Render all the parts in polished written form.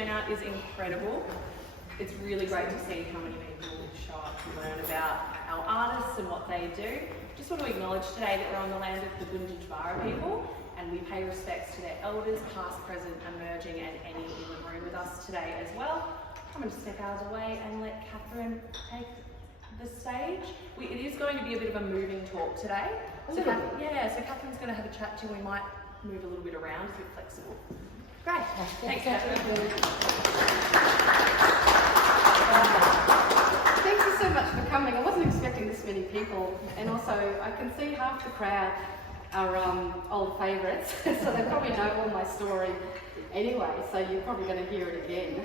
turnout is incredible. It's really great to see how many people show up to learn about our artists and what they do. Just want to acknowledge today that we're on the land of the Bunditjara people, and we pay respects to their elders, past, present, emerging, and any in the room with us today as well. I'm going to step out of the way and let Kathryn take the stage. It is going to be a bit of a moving talk today. So Kathryn's going to have a chat to you. We might move a little bit around if you're flexible. Great. Thanks, Kathryn. Thank you so much for coming. I wasn't expecting this many people, and also I can see half the crowd are old favourites, so they probably know all my story anyway, so you're probably going to hear it again.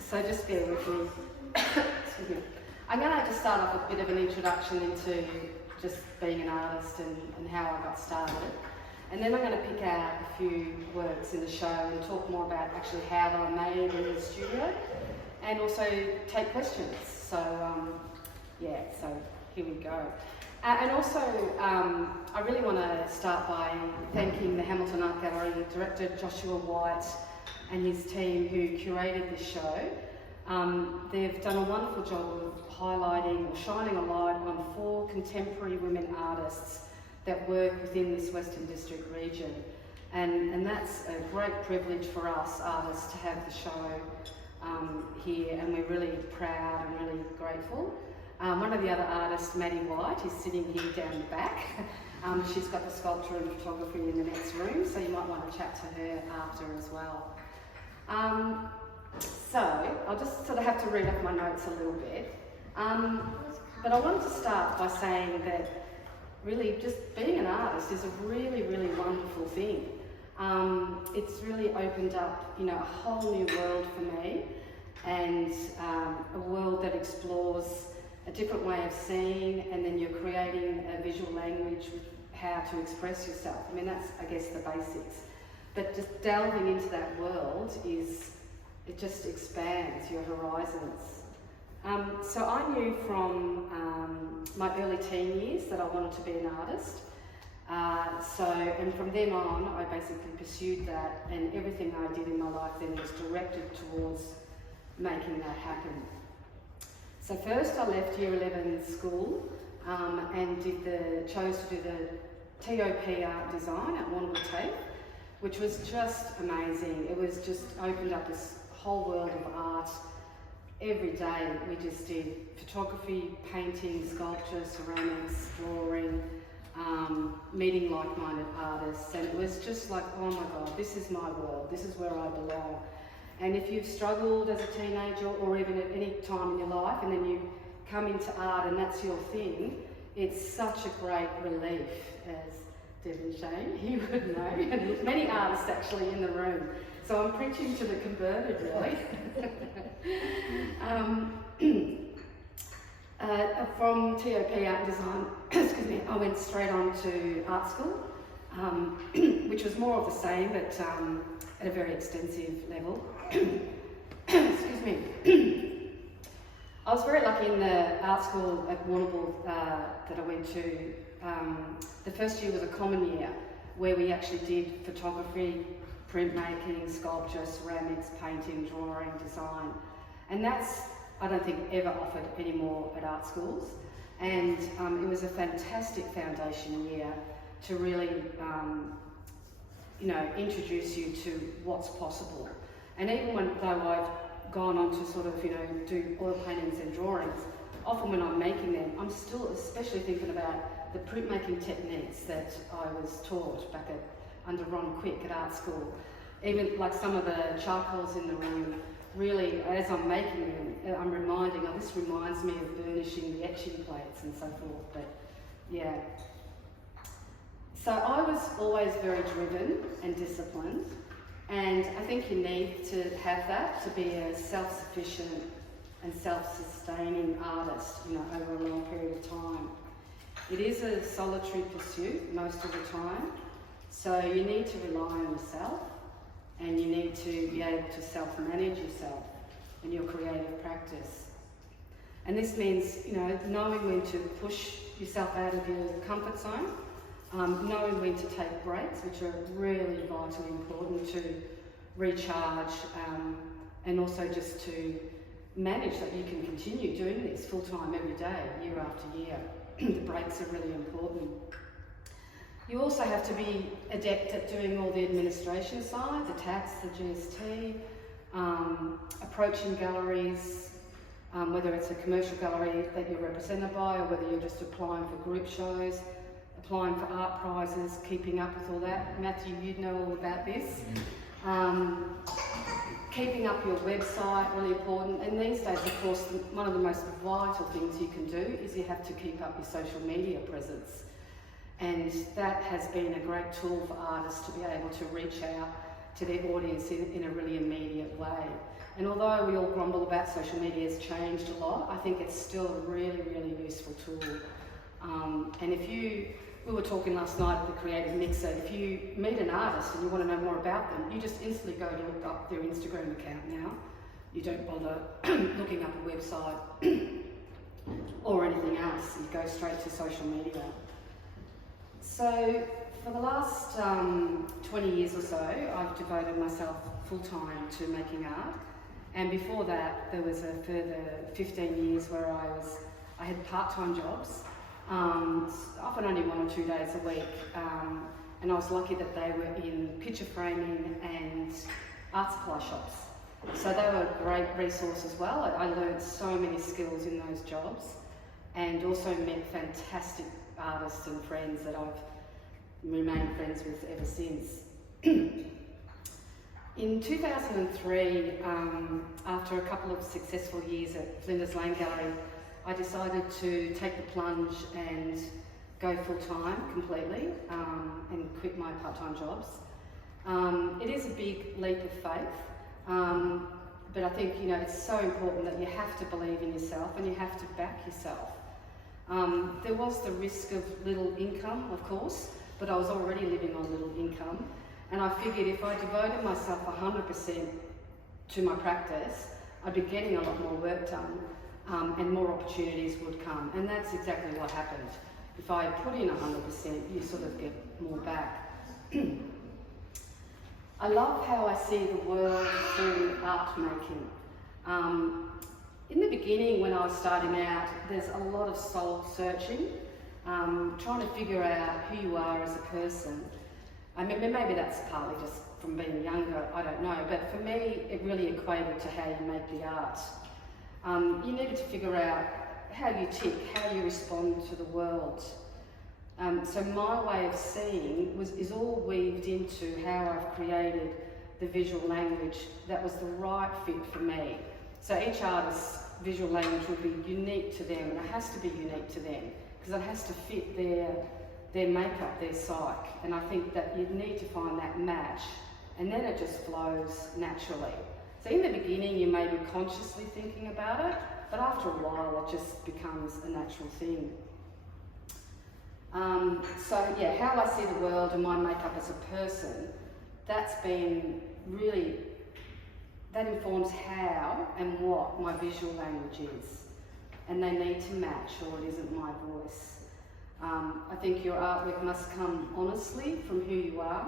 So just bear with me. Excuse me. I'm going to just start off with a bit of an introduction into just being an artist and how I got started. And then I'm going to pick out a few works in the show and talk more about actually how they were made in the studio, and also take questions. So so here we go. And also, I really want to start by thanking the Hamilton Art Gallery director Joshua Whyte and his team who curated this show. They've done a wonderful job of highlighting or shining a light on 4 contemporary women artists that work within this Western District region. And that's a great privilege for us artists to have the show here, and we're really proud and really grateful. One of the other artists, Madi Whyte, is sitting here down the back. She's got the sculpture and photography in the next room, so you might want to chat to her after as well. So I'll just sort of have to read off my notes a little bit. But I wanted to start by saying that really just being an artist is a really, really wonderful thing. It's really opened up, a whole new world for me, and a world that explores a different way of seeing, and then you're creating a visual language with how to express yourself. I mean, that's, I guess, the basics. But just delving into that world it just expands your horizons. So I knew from my early teen years that I wanted to be an artist. And from then on, I basically pursued that, and everything I did in my life then was directed towards making that happen. So first I left Year 11 school and chose to do the TOP art design at Warrnambool TAFE, which was just amazing. It was just opened up this whole world of art. Every day we just did photography, painting, sculpture, ceramics, drawing, meeting like-minded artists, and it was just like, oh my God, this is my world, this is where I belong. And if you've struggled as a teenager or even at any time in your life, and then you come into art and that's your thing, it's such a great relief, as Devin Shane, he would know, and many artists actually in the room. So I'm preaching to the converted, really. From TOP Art Design, excuse me, I went straight on to art school, which was more of the same, but at a very extensive level. Excuse me. I was very lucky in the art school at Warrnambool that I went to. The first year was a common year where we actually did photography, printmaking, sculpture, ceramics, painting, drawing, design. And that's, I don't think, ever offered anymore at art schools. And it was a fantastic foundation year to really, introduce you to what's possible. And even though I've gone on to sort of, do oil paintings and drawings, often when I'm making them, I'm still especially thinking about the printmaking techniques that I was taught back under Ron Quick at art school. Even like some of the charcoals in the room, really, as I'm making them, I'm reminding, this reminds me of burnishing the etching plates and so forth, but yeah. So I was always very driven and disciplined, and I think you need to have that to be a self-sufficient and self-sustaining artist, over a long period of time. It is a solitary pursuit most of the time, so you need to rely on yourself, and you need to be able to self-manage yourself in your creative practice. And this means, knowing when to push yourself out of your comfort zone, knowing when to take breaks, which are really vitally important to recharge, and also just to manage that you can continue doing this full time every day, year after year. The breaks are really important. You also have to be adept at doing all the administration side, the tax, the GST, approaching galleries, whether it's a commercial gallery that you're represented by or whether you're just applying for group shows, applying for art prizes, keeping up with all that. Matthew, you'd know all about this. Keeping up your website, really important. And these days, of course, one of the most vital things you can do is you have to keep up your social media presence. And that has been a great tool for artists to be able to reach out to their audience in a really immediate way. And although we all grumble about social media has changed a lot, I think it's still a really, really useful tool. And we were talking last night at the Creative Mixer, if you meet an artist and you want to know more about them, you just instantly go to look up their Instagram account now. You don't bother looking up a website or anything else. You go straight to social media. So for the last 20 years or so, I've devoted myself full-time to making art. And before that, there was a further 15 years where I had part-time jobs, often only 1 or 2 days a week. And I was lucky that they were in picture framing and art supply shops. So they were a great resource as well. I learned so many skills in those jobs and also met fantastic artists and friends that I've remained friends with ever since. In 2003, after a couple of successful years at Flinders Lane Gallery, I decided to take the plunge and go full-time completely and quit my part-time jobs. It is a big leap of faith, but I think it's so important that you have to believe in yourself and you have to back yourself. There was the risk of little income, of course, but I was already living on little income, and I figured if I devoted myself 100% to my practice, I'd be getting a lot more work done, and more opportunities would come, and that's exactly what happened. If I put in 100%, you sort of get more back. I love how I see the world through art making. In the beginning, when I was starting out, there's a lot of soul searching, trying to figure out who you are as a person. I mean, maybe that's partly just from being younger, I don't know, but for me, it really equated to how you make the art. You needed to figure out how you tick, how you respond to the world. So my way of seeing is all weaved into how I've created the visual language that was the right fit for me. So each artist's visual language will be unique to them, and it has to be unique to them because it has to fit their makeup, their psyche. And I think that you need to find that match, and then it just flows naturally. So in the beginning, you may be consciously thinking about it, but after a while, it just becomes a natural thing. So yeah, how I see the world and my makeup as a person, that's been really, that informs how and what my visual language is. And they need to match or it isn't my voice. I think your artwork must come honestly from who you are.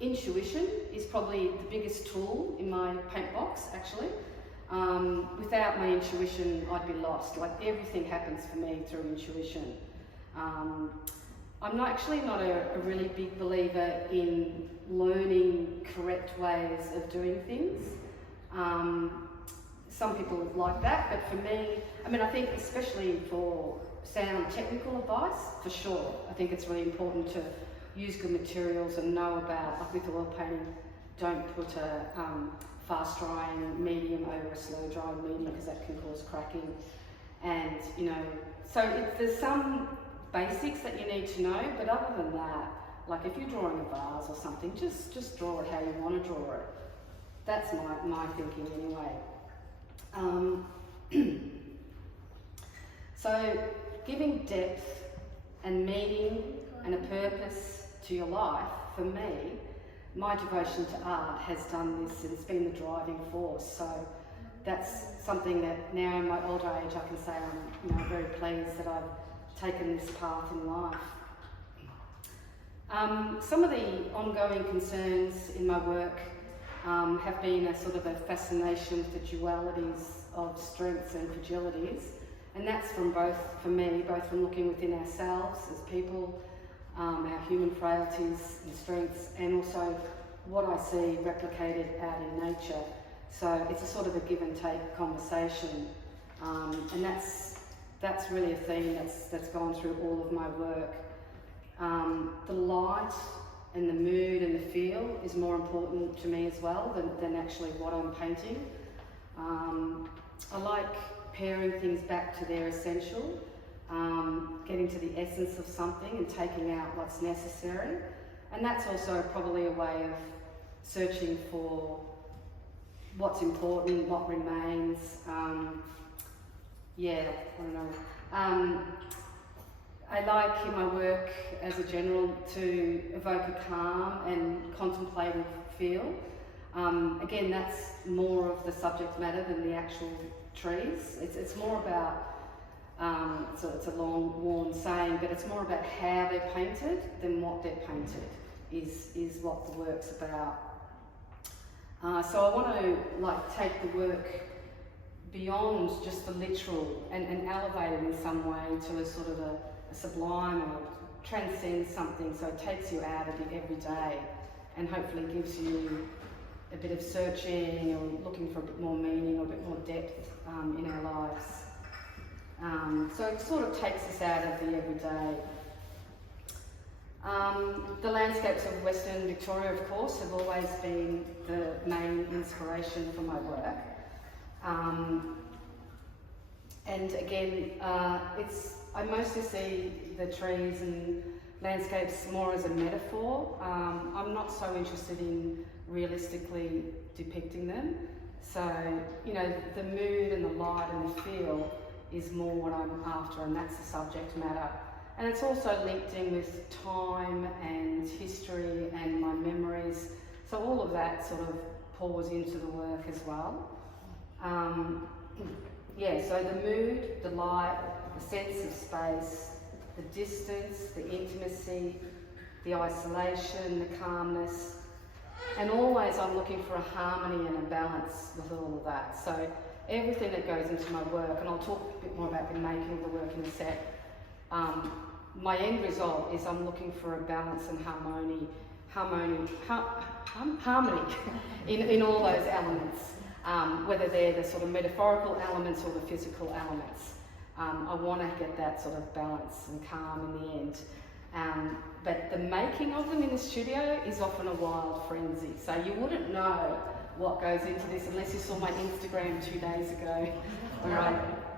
Intuition is probably the biggest tool in my paint box, actually. Without my intuition, I'd be lost. Like everything happens for me through intuition. I'm actually not a really big believer in learning correct ways of doing things. Some people like that, but for me, I think especially for sound technical advice, for sure. I think it's really important to use good materials and know about, like with oil painting, don't put a fast drying medium over a slow drying medium because that can cause cracking. And, so there's some basics that you need to know, but other than that, like if you're drawing a vase or something, just draw it how you want to draw it. That's my thinking anyway. So giving depth and meaning and a purpose to your life, for me, my devotion to art has done this, and it's been the driving force. So that's something that now in my older age I can say I'm very pleased that I've taken this path in life. Some of the ongoing concerns in my work have been a sort of a fascination with the dualities of strengths and fragilities, and that's from both from looking within ourselves as people, our human frailties and strengths, and also what I see replicated out in nature. So it's a sort of a give and take conversation, and that's really a theme that's gone through all of my work. The light and the mood and the feel is more important to me as well than actually what I'm painting. I like paring things back to their essential, getting to the essence of something and taking out what's necessary. And that's also probably a way of searching for what's important, what remains. I don't know. I like in my work as a general to evoke a calm and contemplative feel. Again, that's more of the subject matter than the actual trees. It's more about, so it's a long worn saying, but it's more about how they're painted than what they're painted is what the work's about. So I want to take the work beyond just the literal and elevate it in some way to a sort of a sublime or transcend something, so it takes you out of the everyday and hopefully gives you a bit of searching or looking for a bit more meaning or a bit more depth in our lives. So it sort of takes us out of the everyday. The landscapes of Western Victoria, of course, have always been the main inspiration for my work. And again, I mostly see the trees and landscapes more as a metaphor. I'm not so interested in realistically depicting them. So, the mood and the light and the feel is more what I'm after, and that's the subject matter. And it's also linked in with time and history and my memories. So all of that sort of pours into the work as well. So the mood, the light, the sense of space, the distance, the intimacy, the isolation, the calmness, and always I'm looking for a harmony and a balance with all of that. So everything that goes into my work, and I'll talk a bit more about the making of the work in a sec, my end result is I'm looking for a balance and harmony in all those elements, whether they're the sort of metaphorical elements or the physical elements. I want to get that sort of balance and calm in the end. But the making of them in the studio is often a wild frenzy. So you wouldn't know what goes into this unless you saw my Instagram 2 days ago, where I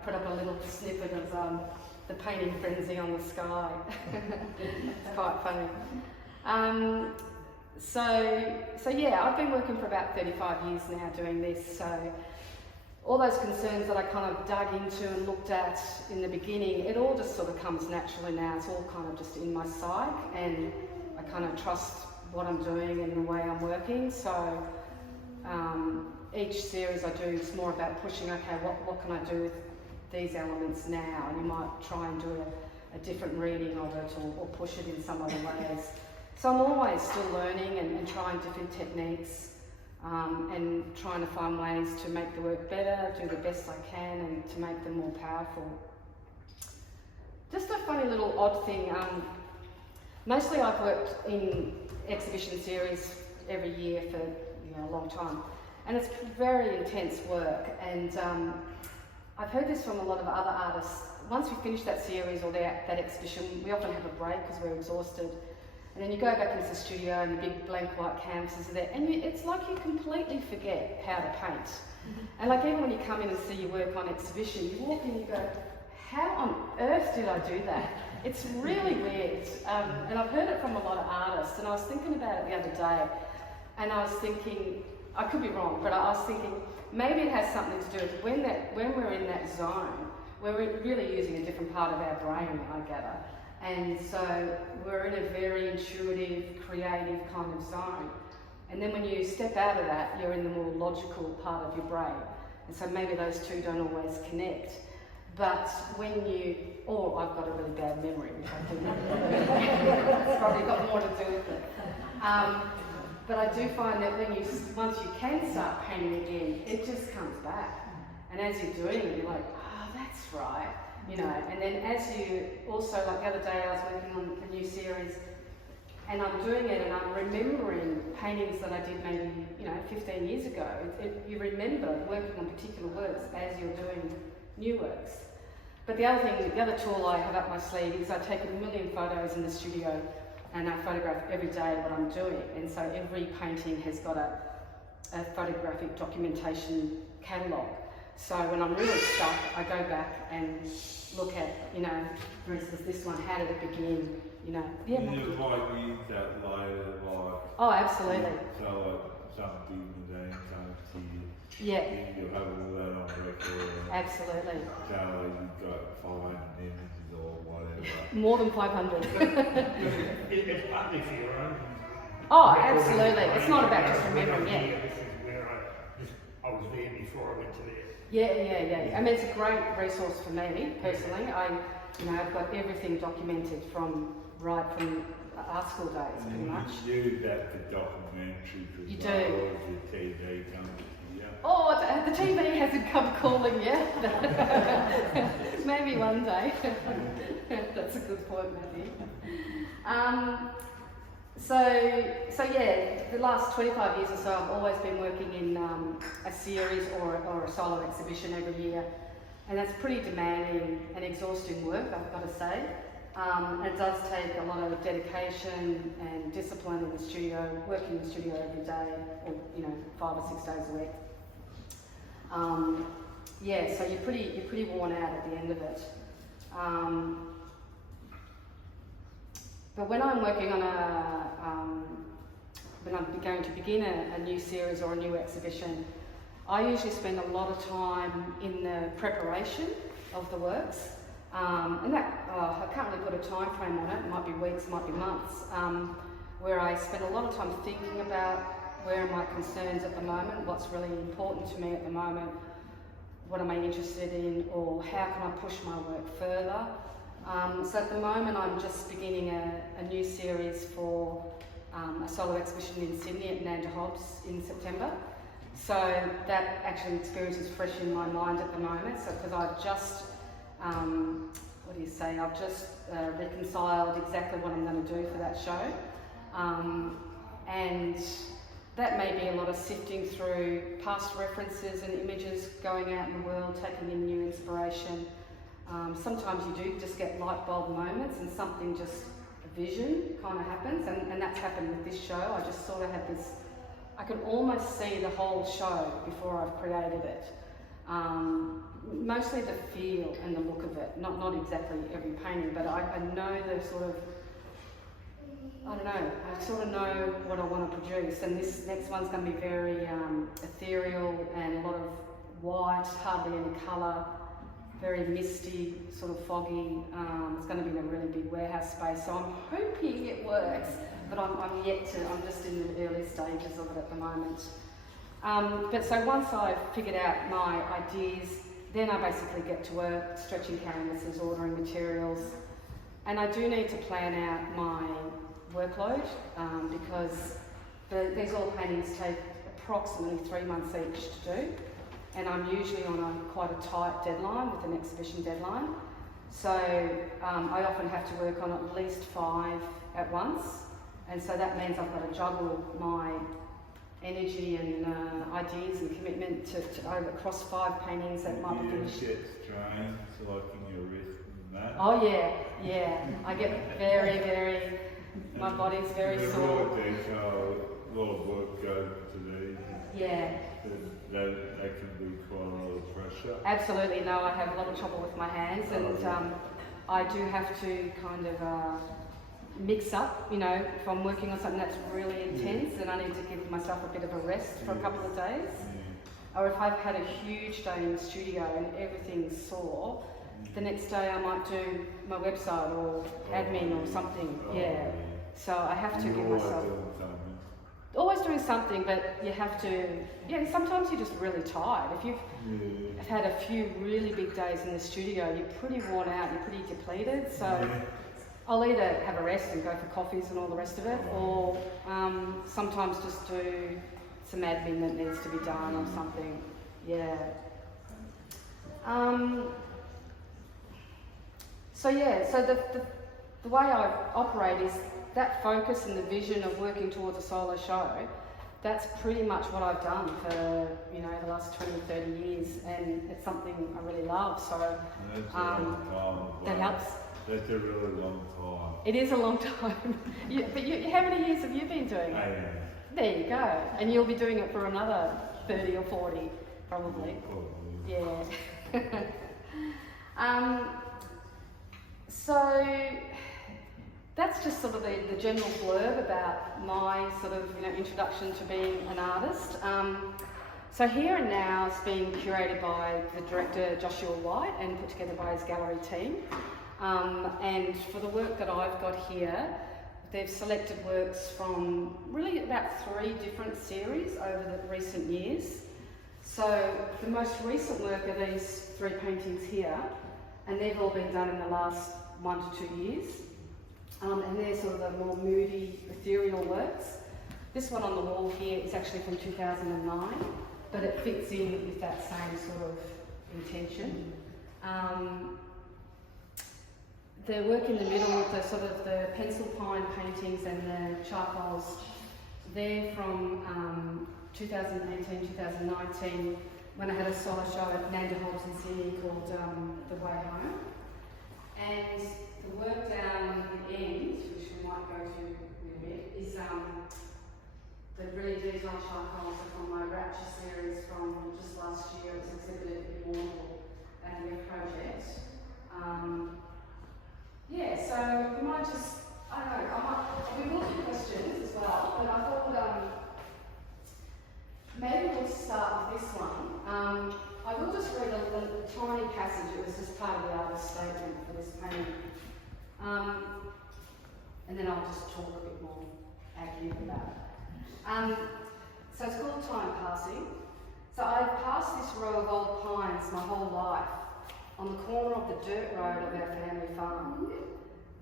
put up a little snippet of the painting frenzy on the sky. It's quite funny. So yeah, I've been working for about 35 years now doing this. So all those concerns that I kind of dug into and looked at in the beginning, it all just sort of comes naturally now. It's all kind of just in my psyche, and I kind of trust what I'm doing and the way I'm working. So each series I do is more about pushing, okay, what can I do with these elements now? And you might try and do a different reading of it or push it in some other ways. So I'm always still learning and trying different techniques. And trying to find ways to make the work better, do the best I can, and to make them more powerful. Just a funny little odd thing, mostly I've worked in exhibition series every year for a long time, and it's very intense work, and I've heard this from a lot of other artists. Once we finish that series or that exhibition, we often have a break because we're exhausted. And then you go back into the studio and the big blank white canvases are there, and it's like you completely forget how to paint. Mm-hmm. And like even when you come in and see your work on exhibition, you walk in and you go, how on earth did I do that? It's really weird. And I've heard it from a lot of artists, and I was thinking about it the other day, and I was thinking, I could be wrong, but I was thinking maybe it has something to do with when we're in that zone, we're really using a different part of our brain, I gather. And so we're in a very intuitive, creative kind of zone. And then when you step out of that, you're in the more logical part of your brain. And so maybe those two don't always connect. But when or I've got a really bad memory, which I think it's probably got more to do with it. But I do find that once you can start painting again, it just comes back. And as you're doing it, you're like, oh, that's right, you know. And then as you also, like the other day, I was working on a new series, and I'm doing it, and I'm remembering paintings that I did maybe, 15 years ago. You remember working on particular works as you're doing new works. But the other tool I have up my sleeve is I take 1 million photos in the studio, and I photograph every day what I'm doing. And so every painting has got a photographic documentation catalogue. So when I'm really stuck, I go back and look at, for instance, this one, how did it begin? Yeah. You might use that later, Oh, absolutely. So something within something. Yeah. You'll have all that on record. Absolutely. So you've got 500 images or whatever. More than 500. It's partly for your own. Oh, absolutely. It's not about just remembering, yeah. This is where I was there before I went to there. Yeah. I mean, it's a great resource for me personally. I've got everything documented right from art school days, pretty much. You use that for documentaries. You do. The TV comes here. Oh, the TV hasn't come calling yet. Maybe one day. That's a good point, Matthew. So yeah, the last 25 years or so, I've always been working in a series or a solo exhibition every year, and that's pretty demanding and exhausting work, I've got to say. It does take a lot of dedication and discipline in the studio, working in the studio every day, or 5 or 6 days a week. So you're pretty worn out at the end of it. But when I'm working on when I'm going to begin a new series or a new exhibition, I usually spend a lot of time in the preparation of the works. And that, I can't really put a time frame on it. It might be weeks, it might be months, where I spend a lot of time thinking about where are my concerns at the moment, what's really important to me at the moment, what am I interested in, or how can I push my work further. So at the moment I'm just beginning a new series for a solo exhibition in Sydney at Nanda Hobbs in September. So that actually experience is fresh in my mind at the moment. So because I've just, I've just reconciled exactly what I'm going to do for that show. And that may be a lot of sifting through past references and images, going out in the world, taking in new inspiration. Sometimes you do just get light bulb moments and something just, a vision kind of happens, and that's happened with this show. I just sort of had this, I could almost see the whole show before I've created it. Mostly the feel and the look of it, not exactly every painting, but I know the sort of, I sort of know what I want to produce, and this next one's going to be very ethereal and a lot of white, hardly any colour, very misty, sort of foggy. It's going to be in a really big warehouse space, so I'm hoping it works, but I'm just in the early stages of it at the moment. But so once I've figured out my ideas, then I basically get to work, stretching canvases, ordering materials, and I do need to plan out my workload because these oil paintings take approximately 3 months each to do, and I'm usually on quite a tight deadline with an exhibition deadline. So I often have to work on at least 5 at once, and so that means I've got to juggle my energy and ideas and commitment to across 5 paintings that might be finished. You get strained, like in your wrist and that? Oh yeah. I get very, my body's very sore. A lot of work goes to these. Yeah. That can be quite a lot of pressure. Absolutely, no, I have a lot of trouble with my hands, and I do have to kind of mix up, if I'm working on something that's really intense, then I need to give myself a bit of a rest for a couple of days. Or if I've had a huge day in the studio and everything's sore, the next day I might do my website or admin or something. So I have to give myself... always doing something, but you have to, sometimes you're just really tired. If you've had a few really big days in the studio, you're pretty worn out, you're pretty depleted, so I'll either have a rest and go for coffees and all the rest of it, or sometimes just do some admin that needs to be done or something, So the way I operate is that focus and the vision of working towards a solo show. That's pretty much what I've done for the last 20, 30 years, and it's something I really love. So That's a long time. that helps. That's a really long time. It is a long time. How many years have you been doing it? I am. There you go, and you'll be doing it for another 30 or 40, probably. Probably. Yeah. So that's just sort of the general blurb about my sort of introduction to being an artist. So Here and Now is being curated by the director Joshua Whyte and put together by his gallery team. And for the work that I've got here, they've selected works from really about 3 different series over the recent years. So the most recent work are these 3 paintings here, and they've all been done in the last 1 to 2 years. And they're sort of the more moody, ethereal works. This one on the wall here is actually from 2009, but it fits in with that same sort of intention. The work in the middle, the pencil pine paintings and the charcoals, they're from 2018, 2019, when I had a solo show at Nanderholz in Sydney called The Way Home. And the work down the end, which we might go to in a bit, is the really detailed charcoals from my Rapture series from just last year. It was exhibited at Immortal at the project. So we might just, I don't know, we will do questions as well, but I thought maybe we'll start with this one. I will just read a tiny passage. It was just part of the artist's statement for this painting. And then I'll just talk a bit more active about it. So it's called Time Passing. So I've passed this row of old pines my whole life on the corner of the dirt road of our family farm.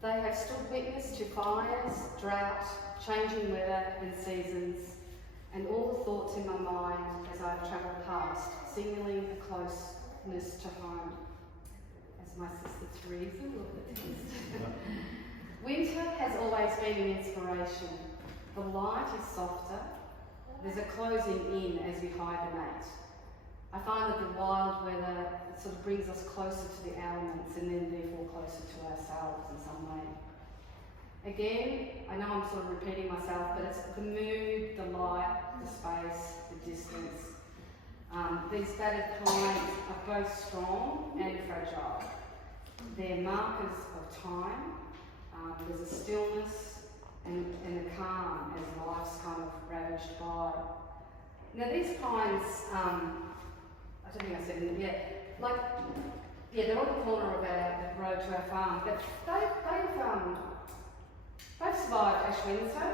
They have stood witness to fires, drought, changing weather and seasons, and all the thoughts in my mind as I've travelled past, signalling a closeness to home. As my sister Teresa will attest. Winter has always been an inspiration. The light is softer. There's a closing in as we hibernate. I find that the wild weather sort of brings us closer to the elements and then therefore closer to ourselves in some way. Again, I know I'm sort of repeating myself, but it's the mood, the light, the space, the distance. These battered pines are both strong and fragile. They're markers of time. There's a stillness and a calm as life's kind of ravaged by. Now these pines, I don't think I said it yet, they're on the corner of our road to our farm, but they've survived ash winter,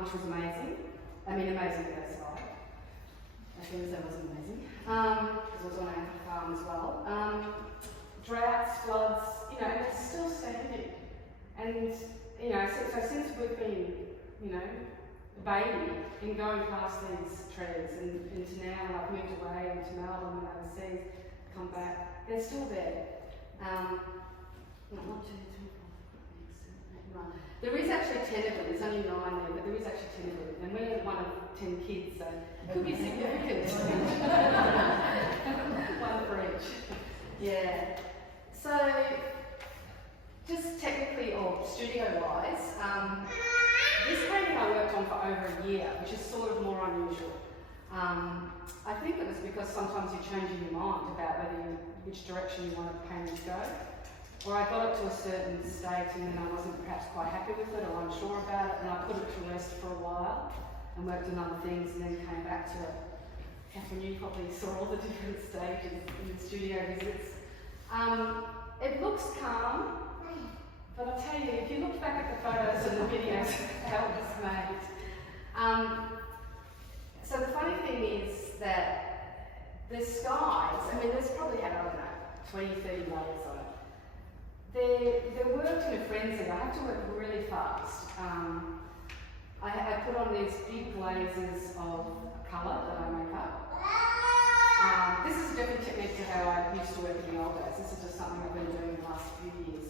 which was amazing. I mean, amazing that they survived. Ash winter was amazing, because it was on our farm as well. Droughts, floods, and it's still standing. And, so since we've been, baby in going past these trees and to now when I've moved away and to Melbourne and overseas, come back, they're still there. There is actually 10 of them, there's only 9 there, but there is actually 10 of them. And we're one of 10 kids, so it could be significant. One for each. Yeah. So, just technically, or studio-wise, this painting I worked on for over a year, which is sort of more unusual. I think it was because sometimes you're changing your mind about which direction you want the painting to go. Or I got it to a certain state and then I wasn't perhaps quite happy with it or unsure about it, and I put it to rest for a while and worked on other things and then came back to it. Kathryn, you probably saw all the different stages in the studio visits. It looks calm, but I'll tell you, if you look back at the photos and the videos of how it was made, So the funny thing is that the skies, I mean, there's probably had, I don't know, 20, 30 layers on it. They're worked in a frenzy. I have to work really fast. I put on these big glazes of colour that I make up. This is a different technique to how I used to work in the old days. This is just something I've been doing the last few years.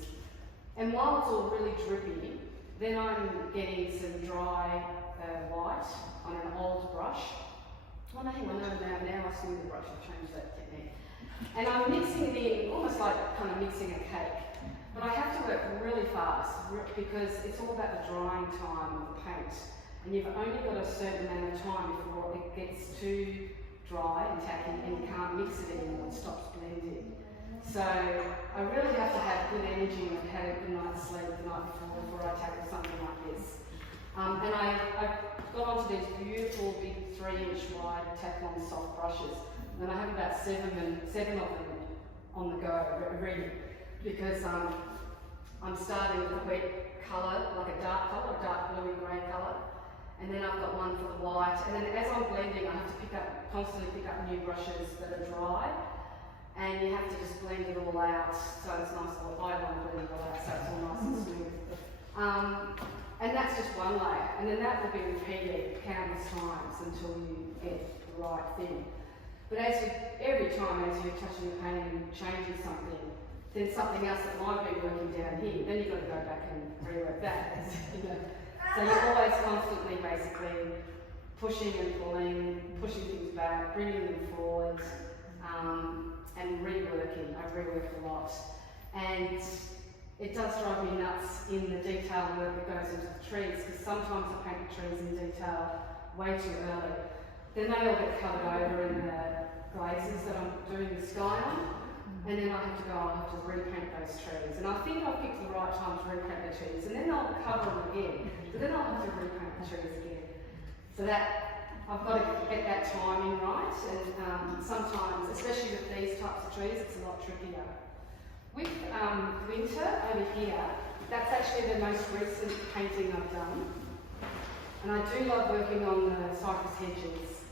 And while it's all really drippy, then I'm getting some dry white on an old brush. Oh no, hang on, now I see the brush, I've changed that technique. And I'm mixing it in, almost like kind of mixing a cake. But I have to work really fast because it's all about the drying time of the paint. And you've only got a certain amount of time before it gets too dry and tacky and you can't mix it anymore, it stops blending. So I really have to have good energy and have a good night's sleep the night before I tackle something like this. And I got onto these beautiful big 3-inch wide Teflon soft brushes. And I have about seven of them on the go, ready, because I'm starting with a wet colour, like a dark bluey grey colour. And then I've got one for the white. And then as I'm blending, I have to constantly pick up new brushes that are dry. And you have to just blend it all out so it's nice. I want to blend it all out so it's all nice and smooth. And that's just one layer. And then that will be repeated countless times until you get the right thing. But every time as you're touching the paint and changing something, then something else that might be working down here, then you've got to go back and rework that. So you're always constantly basically pushing and pulling, pushing things back, bringing them forward, and reworking. I rework a lot. And it does drive me nuts in the detail work that goes into the trees, because sometimes I paint the trees in detail way too early. Then they all get covered over in the glazes that I'm doing the sky on, and then I have to repaint those trees. And I think I've picked the right time to repaint the trees, and then I'll cover them again, but then I'll have to repaint the trees again. So that, I've got to get that timing right, and sometimes, especially with these types of trees, it's a lot trickier. With winter over here, that's actually the most recent painting I've done. And I do love working on the cypress hedges.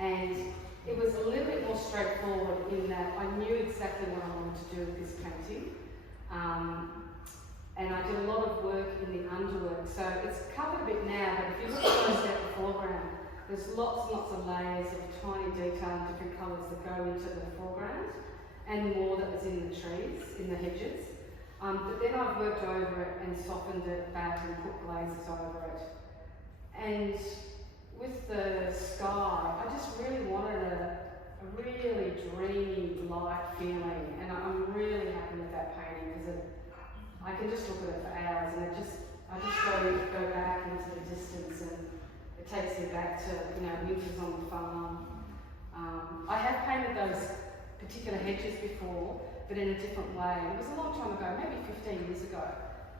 And it was a little bit more straightforward in that I knew exactly what I wanted to do with this painting. And I did a lot of work in the underwork. So it's covered a bit now, but if you look close at the foreground, there's lots and lots of layers of tiny detail and different colours that go into the foreground, and more that was in the trees, in the hedges. But then I've worked over it and softened it back and put glazes over it. And with the sky, I just really wanted a really dreamy, light feeling, and I'm really happy with that painting because I can just look at it for hours, and I just go back into the distance, and it takes me back to winters on the farm. I have painted those particular hedges before, but in a different way. It was a long time ago, maybe 15 years ago.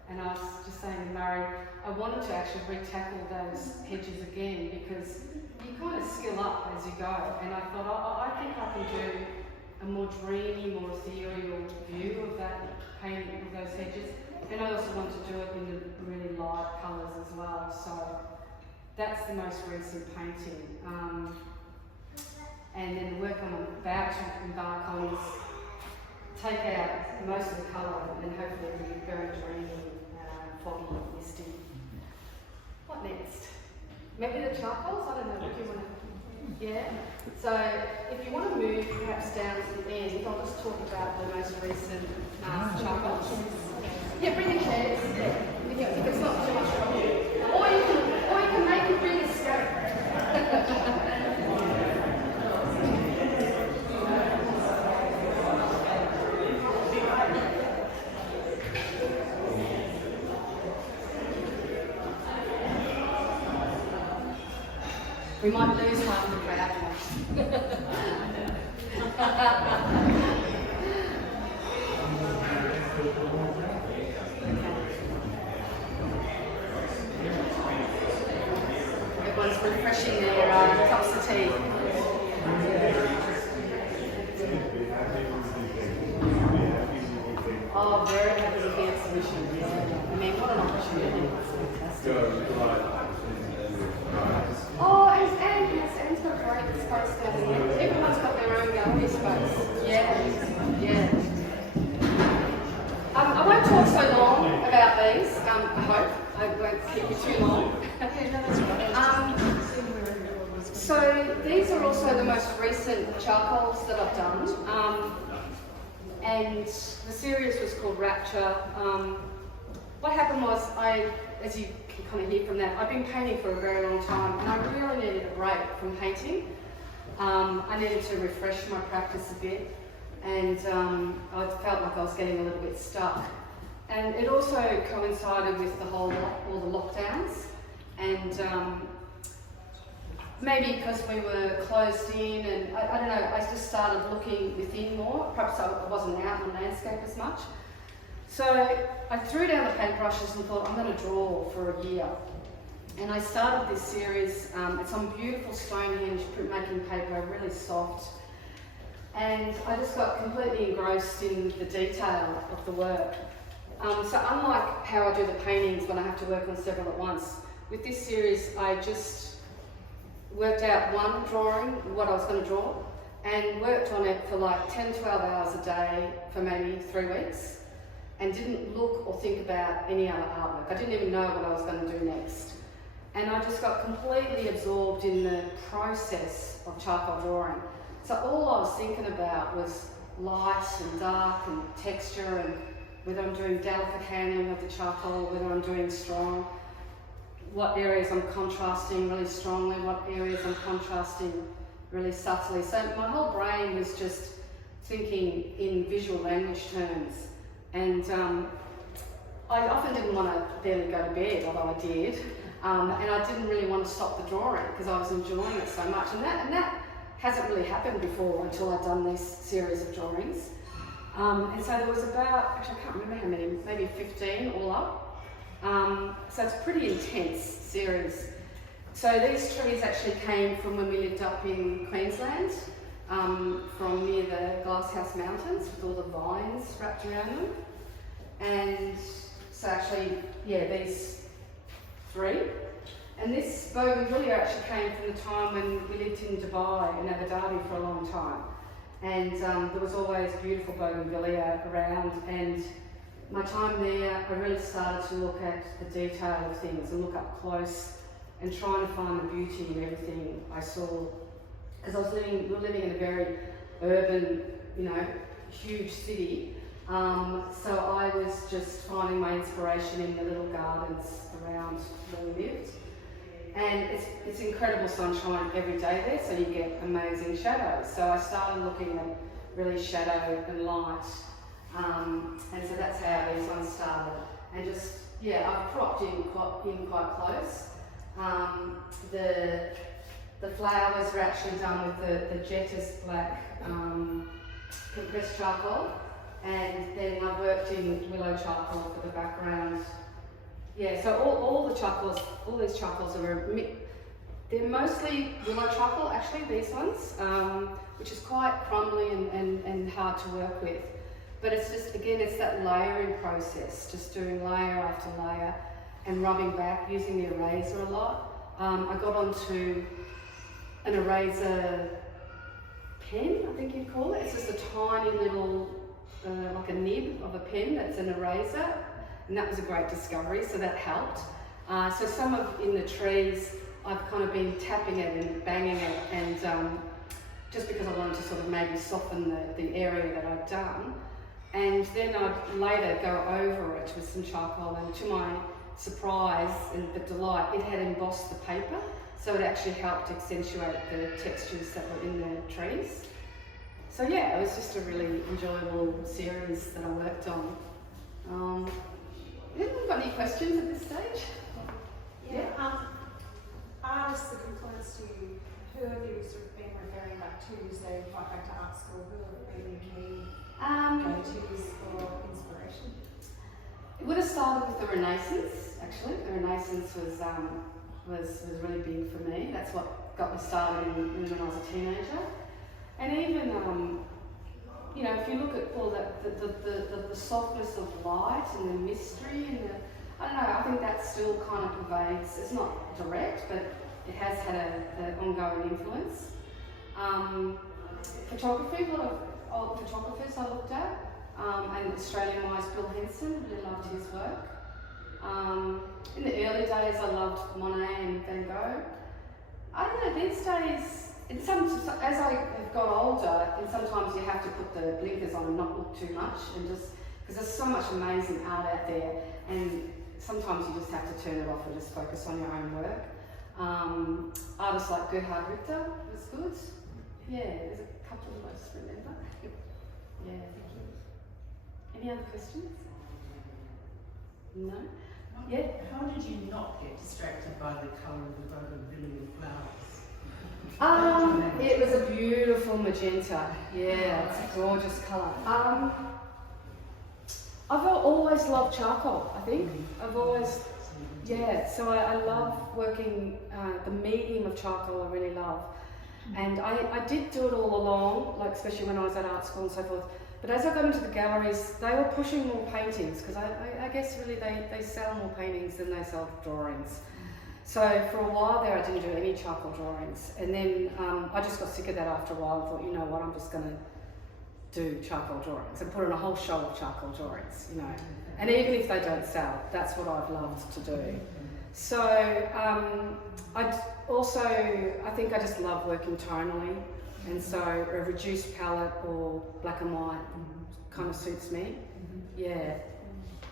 And I was just saying to Murray, I wanted to actually re-tackle those hedges again because you kind of skill up as you go. And I thought, I think I can do a more dreamy, more ethereal view of that painting of those hedges. And I also want to do it in the really light colours as well. So that's the most recent painting. And then the work I'm about to embark on is take out most of the colour and then hopefully it'll be very dreamy, foggy, misty. What next? Maybe the charcoals? I don't know. What do you want to? Yeah. So if you want to move perhaps down to the end, I'll just talk about the most recent charcoals. Yeah, bring the chairs. If it's not too much trouble. Or you can make it bring a scope. We might lose half the crowd. Everyone's refreshing their cups of tea. Oh, very happy to be at submission. I mean, what an opportunity. It's fantastic. down there. Everyone's got their own gallery space. Yeah. I won't talk so long about these. I hope I won't keep you too long. So these are also the most recent charcoals that I've done. And the series was called Rapture. What happened was, as you can kind of hear from that, I've been painting for a very long time, and I really needed a break from painting. I needed to refresh my practice a bit, and I felt like I was getting a little bit stuck. And it also coincided with all the lockdowns, and maybe because we were closed in, and I don't know, I just started looking within more. Perhaps I wasn't out in the landscape as much. So I threw down the paintbrushes and thought, I'm going to draw for a year. And I started this series. It's on beautiful Stonehenge printmaking paper, really soft. And I just got completely engrossed in the detail of the work. So unlike how I do the paintings when I have to work on several at once, with this series I just worked out one drawing, what I was going to draw, and worked on it for like 10-12 hours a day for maybe 3 weeks, and didn't look or think about any other artwork. I didn't even know what I was going to do next. And I just got completely absorbed in the process of charcoal drawing. So all I was thinking about was light and dark and texture, and whether I'm doing delicate handling of the charcoal, whether I'm doing strong, what areas I'm contrasting really strongly, what areas I'm contrasting really subtly. So my whole brain was just thinking in visual language terms. And I often didn't want to barely go to bed, although I did. And I didn't really want to stop the drawing because I was enjoying it so much. And that hasn't really happened before until I'd done this series of drawings. And so there was about, actually I can't remember how many, maybe 15 all up. So it's a pretty intense series. So these trees actually came from when we lived up in Queensland, from near the Glasshouse Mountains with all the vines wrapped around them. And so actually, yeah, these 3. And this bougainvillea actually came from the time when we lived in Dubai, in Abu Dhabi for a long time. And there was always beautiful bougainvillea around, and my time there, I really started to look at the detail of things and look up close and trying to find the beauty in everything I saw. Because we were living in a very urban, huge city. So I was just finding my inspiration in the little gardens around where we lived. And it's incredible sunshine every day there, so you get amazing shadows. So I started looking at really shadow and light. And so that's how these ones started. And just, yeah, I've cropped in quite close. The flowers are actually done with the Jettas black compressed charcoal. And then I've worked in willow charcoal for the background. Yeah, so all the charcoals, all these charcoals they're mostly willow charcoal, actually, these ones, which is quite crumbly and hard to work with. But it's just, again, it's that layering process, just doing layer after layer and rubbing back, using the eraser a lot. I got onto an eraser pen, I think you'd call it. It's just a tiny little, like a nib of a pen that's an eraser. And that was a great discovery, so that helped. So some in the trees, I've kind of been tapping it and banging it, and just because I wanted to sort of maybe soften the area that I'd done. And then I'd later go over it with some charcoal, and to my surprise and the delight, it had embossed the paper, so it actually helped accentuate the textures that were in the trees. So yeah, it was just a really enjoyable series that I worked on. Anyone got any questions at this stage? Yeah. Artists that influenced you, who have you sort of been referring back to? Say, right back to art school, who have been key go-tos for inspiration? It would have started with the Renaissance, actually. The Renaissance was really big for me. That's what got me started when I was a teenager. And even, if you look at all the softness of light and the mystery and I don't know, I think that still kind of pervades. It's not direct, but it has had an ongoing influence. Photography, a lot of old photographers I looked at, and Australian-wise Bill Henson, really loved his work. In the early days I loved Monet and Van Gogh. I don't know, these days, as I have got older, and sometimes you have to put the blinkers on and not look too much, and just because there's so much amazing art out there, and sometimes you just have to turn it off and just focus on your own work. Artists like Gerhard Richter was good. Yeah, there's a couple of us remember. Yeah, thank you. Any other questions? No? Yeah. How did you not get distracted by the colour of the bougainvillea flowers? It was a beautiful magenta. Yeah, it's a gorgeous colour. I've always loved charcoal, I think. I've always, so I love working, the medium of charcoal I really love. And I did do it all along, like especially when I was at art school and so forth. But as I got into the galleries, they were pushing more paintings, because I guess really they sell more paintings than they sell drawings. So for a while there I didn't do any charcoal drawings. And then I just got sick of that after a while and thought, you know what, I'm just going to do charcoal drawings and put in a whole show of charcoal drawings, you know. And even if they don't sell, that's what I've loved to do. So I think I just love working tonally, and so a reduced palette or black and white kind of suits me. Yeah.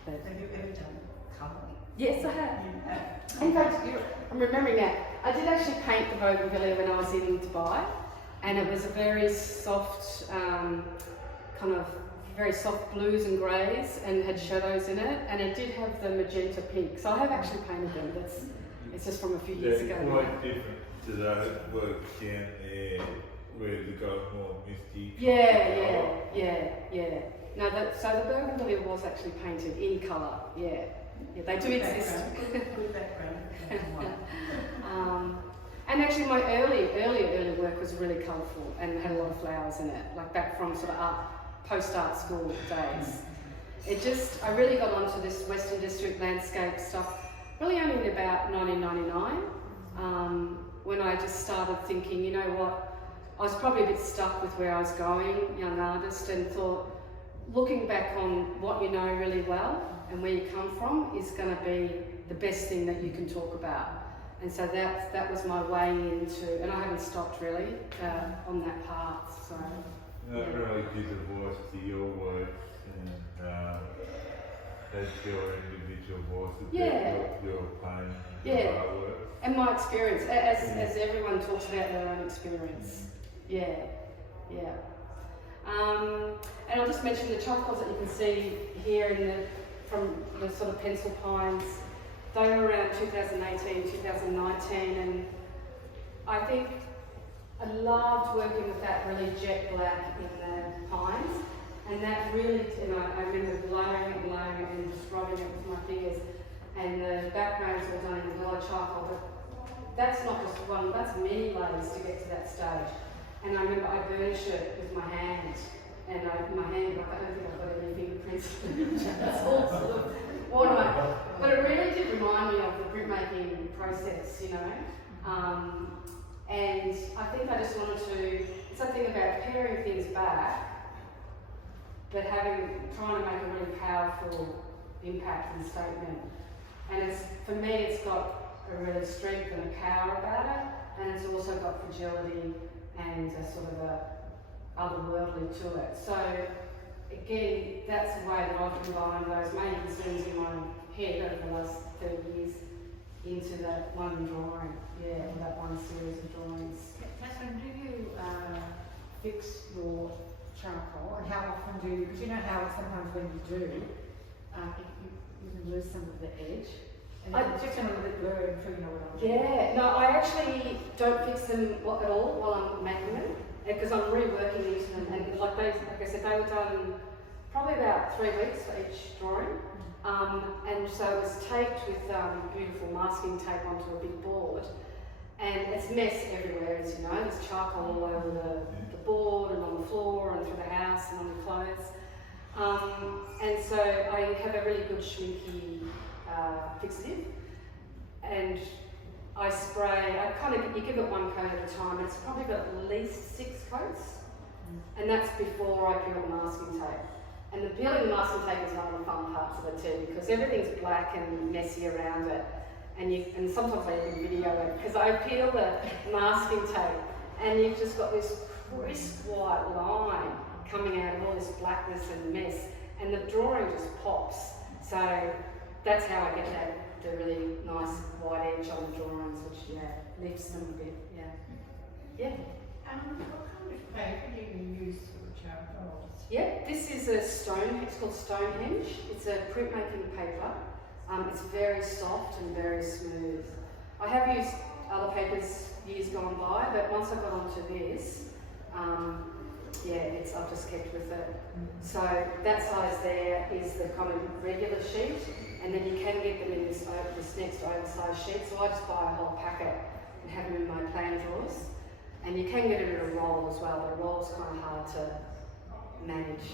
But Have you ever done colour? yes, I have. In fact, I'm remembering now, I did actually paint the bougainvillea when I was in Dubai, and it was a very soft, kind of very soft blues and greys, and had shadows in it, and it did have the magenta pink. So I have actually painted them. It's just from a few years ago. They're quite different to those works down there where the got more misty. Yeah. No, so the bougainvillea was actually painted in colour. Yeah, they do exist. Good background. And actually my early work was really colourful and had a lot of flowers in it, like back from sort of post-art school days. I really got onto this Western District landscape stuff really only in about 1999, when I just started thinking, you know what, I was probably a bit stuck with where I was going, young artist, and thought, looking back on what you know really well and where you come from is going to be the best thing that you can talk about. And so that was my way into, and I haven't stopped really on that path. So That really gives a voice to your work, and that's your individual voice, your pain, your artwork. And my experience, as everyone talks about their own experience. And I'll just mention the charcoals that you can see here from the sort of pencil pines. They were around 2018, 2019, and I think I loved working with that really jet black in the pines, and that really, I remember layering it and just rubbing it with my fingers, and the backgrounds were done in yellow charcoal, but that's not just one, that's many layers to get to that stage. And I remember I burnished it with my hand, and I don't think I've got any fingerprints. It's all sort of worn away. But it really did remind me of the printmaking process, and I think I just wanted to, something about paring things back, but trying to make a really powerful impact and statement. And for me, it's got a really strength and a power about it, and it's also got fragility and a sort of a otherworldly to it. So again, that's the way that I've combined those main concerns in my head over the last 30 years into that one drawing, or that one series of drawings. Kathryn, do you fix your charcoal, and how often do you, because you know how sometimes when you do, you can lose some of the edge, and it's just a little bit blurry, I'm sure you know what I'm doing. No, I actually don't fix them at all while I'm making them, because I'm reworking into them, and like I said, they were done probably about 3 weeks for each drawing. And so it was taped with beautiful masking tape onto a big board, and it's mess everywhere, as you know. There's charcoal all over the board and on the floor and through the house and on the clothes. And so I have a really good Schminky fixative, and I spray, you give it one coat at a time, and it's probably got at least 6 coats, and that's before I peel the masking tape. And the peeling the masking tape is one of the fun parts of it too, because everything's black and messy around it, and sometimes I even video it, because I peel the masking tape, and you've just got this crisp white line coming out of all this blackness and mess, and the drawing just pops. So that's how I get the really nice white edge on the drawings, which lifts them a bit. Yeah. What kind of paper do you use for the charcoals? Yeah, this is it's called Stonehenge. It's a printmaking paper. It's very soft and very smooth. I have used other papers years gone by, but once I got onto this, I've just kept with it. So that size there is the kind of regular sheet, and then you can get them in this next oversized sheet. So I just buy a whole packet and have them in my plan drawers. And you can get it in a roll as well, but a roll's kind of hard to manage.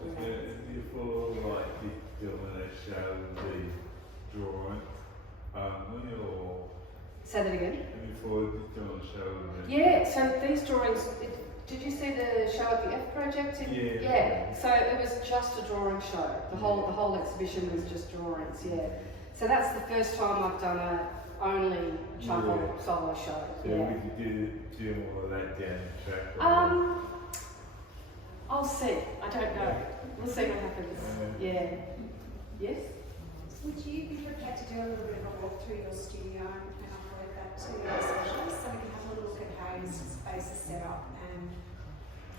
Before you're going to show the drawing, when you're... Say that again? Before you're going to show them... Yeah, so these drawings, did you see the show at the F Project? Yeah, so it was just a drawing show. The whole exhibition was just drawings, So that's the first time I've done a only charcoal solo show. So we could do all of that down the track? I'll see. I don't know. We'll see what happens. Yes? Would you be prepared to do a little bit of a walk through your studio and upload that to your socials so we can have a little look at how your space is set up? And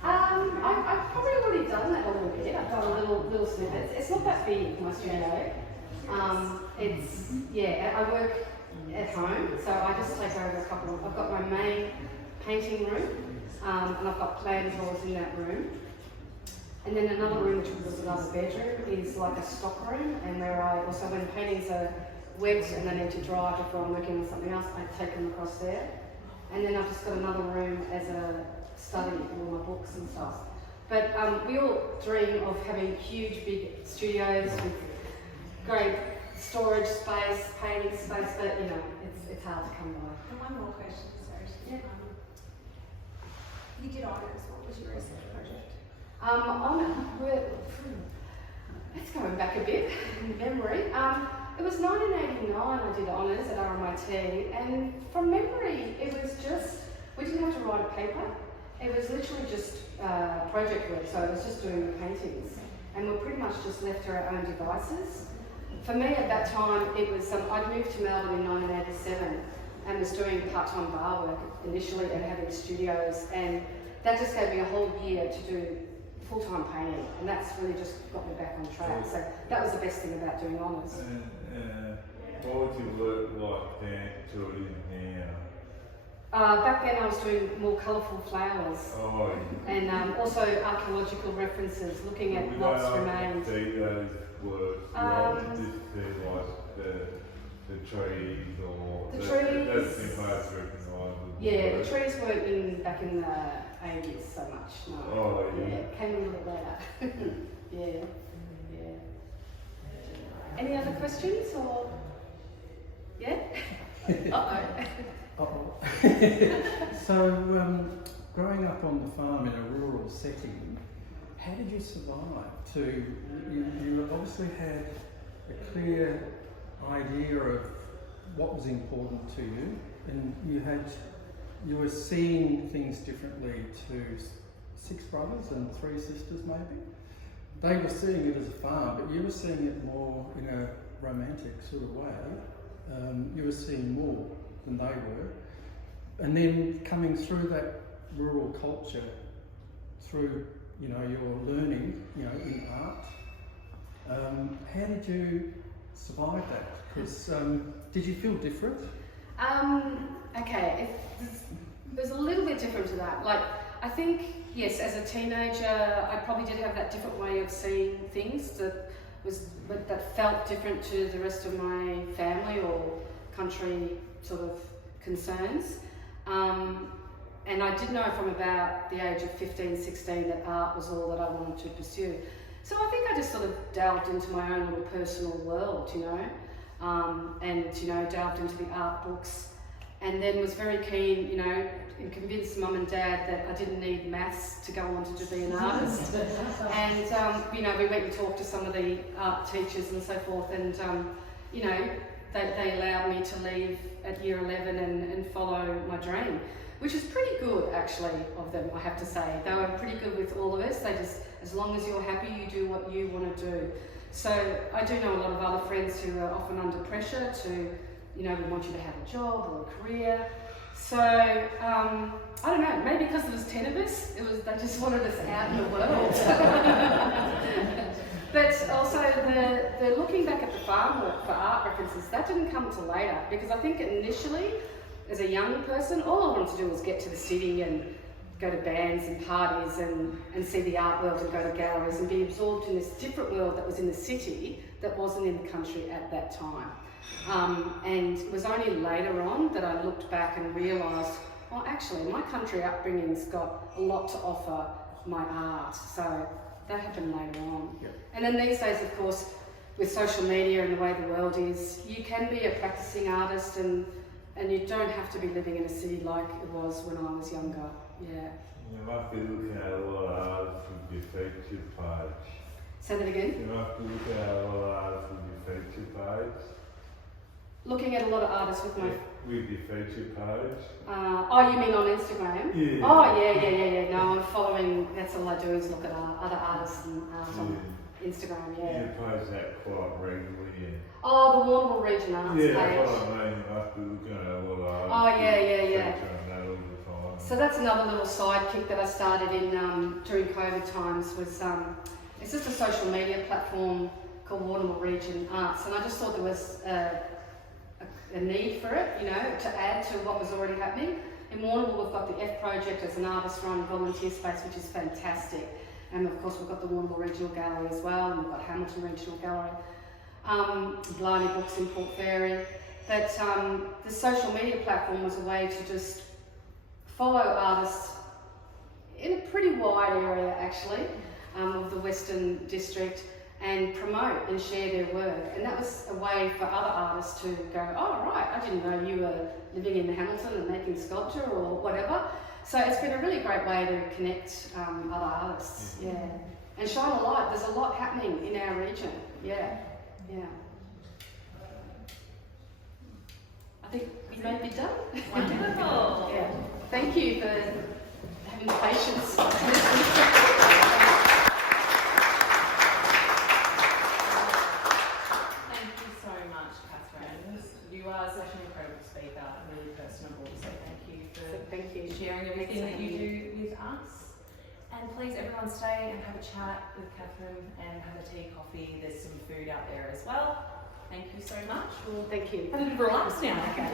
I've probably already done that a little bit. I've done a little snippets. It's not that big, my studio. I work at home, so I just take over a couple. I've got my main painting room, and I've got plan drawers in that room. And then another room, which was another bedroom, is like a stock room, and where I also, when paintings are wet and they need to dry before I'm working on something else, I take them across there. And then I've just got another room as a study for all my books and stuff. But we all dream of having huge, big studios with great storage space, painting space, but it's hard to come by. And one more question, sorry. You did honours. What was your research project? It's going back a bit in memory. It was 1989 I did honours at RMIT, and from memory it was just, we didn't have to write a paper, it was literally just project work, so it was just doing the paintings, and we pretty much just left to our own devices. For me at that time, it was, I'd moved to Melbourne in 1987 and was doing part-time bar work initially and having studios, and that just gave me a whole year to do full-time painting, and that's really just got me back on track. So that was the best thing about doing honours. What would your work like then to it in now? Back then I was doing more colourful flowers, and also archaeological references, looking at what's remained. See those works, just see like the trees or... The trees... That's been hard to recognise. Yeah, the trees weren't back in the 80s so much, no. Came a little bit later. Any other questions or? Yeah? So, growing up on the farm in a rural setting, how did you survive? You obviously had a clear idea of what was important to you, and you were seeing things differently to 6 brothers and 3 sisters maybe. They were seeing it as a farm, but you were seeing it more in a romantic sort of way. You were seeing more than they were. And then coming through that rural culture, through your learning, in art, how did you survive that? Because did you feel different? Okay, it was a little bit different to that. Like, I think, yes, as a teenager, I probably did have that different way of seeing things that felt different to the rest of my family or country sort of concerns. And I did know from about the age of 15, 16 that art was all that I wanted to pursue. So I think I just sort of delved into my own little personal world, and, you know, delved into the art books, and then was very keen, you know, and convinced Mum and Dad that I didn't need maths to go on to be an artist. And, you know, we went and talked to some of the art teachers and so forth, and, you know, they allowed me to leave at year 11 and follow my dream, which is pretty good, actually, of them, I have to say. They were pretty good with all of us. They just, as long as you're happy, you do what you want to do. So I do know a lot of other friends who are often under pressure to, you know, we want you to have a job or a career. So, I don't know, maybe because there was 10 of us, they just wanted us out in the world. But also the looking back at the farm work for art references, that didn't come until later, because I think initially, as a young person, all I wanted to do was get to the city and go to bands and parties and see the art world and go to galleries and be absorbed in this different world that was in the city that wasn't in the country at that time. And it was only later on that I looked back and realised, well, actually, my country upbringing's got a lot to offer my art. So that happened later on. Yep. And then these days, of course, with social media and the way the world is, you can be a practicing artist and you don't have to be living in a city like it was when I was younger. Yeah. You might be looking at a lot of artists with your feature page. Say that again? You might be looking at a lot of artists with your feature page. Looking at a lot of artists with my... With your feature page. Oh, you mean on Instagram? Yeah. Oh, yeah. No, I'm following, that's all I do is look at other artists and art on Instagram, yeah. You post that quite regularly. And Oh, the Warrnambool Region Arts yeah, page. that's what I mean. You must be looking at a lot of artists. Oh, yeah. Feature on that all the time. So that's another little sidekick that I started in during COVID times was, it's just a social media platform called Warrnambool Region Arts, and I just thought there was a need for it, you know, to add to what was already happening. In Warrnambool, we've got the F Project as an artist-run volunteer space, which is fantastic. And of course, we've got the Warrnambool Regional Gallery as well, and we've got Hamilton Regional Gallery, Blarney Books in Port Fairy. But the social media platform was a way to just follow artists in a pretty wide area, actually, of the Western District, and promote and share their work. And that was a way for other artists to go, oh right, I didn't know you were living in Hamilton and making sculpture or whatever. So it's been a really great way to connect other artists, yeah. And shine a light, there's a lot happening in our region, yeah. I think we may be done. Wonderful. Yeah. Thank you for having patience. You are such an incredible speaker, really personable, so thank you for sharing everything that you do with us. And please everyone stay and have a chat with Kathryn and have a tea, coffee, there's some food out there as well. Thank you so much. Thank you. Have a bit of relax now, okay?